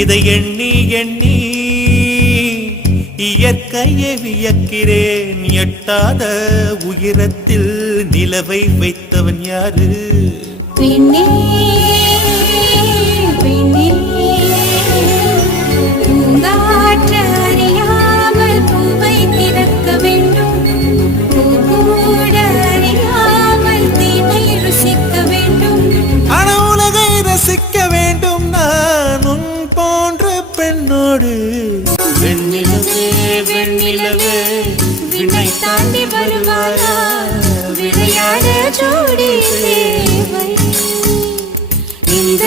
இதை எண்ணி எண்ணி இயற்கையை வியக்கிறேன். எட்டாத உயரத்தில் நிலவை வைத்தவன் யாரு? பெண்ணே பெண்ணே பூங்காற்று அறியாமல் பூவை திறக்க வேண்டும். பூக்கூட அறியாமல் தீமை ருசிக்க வேண்டும். ஆனா உலகை ரசிக்க வேண்டும் நான் உன் போன்ற பெண்ணோடு. வெண்ணிலவே வெண்ணிலவே விண்ணை தாண்டி வருவாயா? விளையாட ஜோடி தேவை இந்த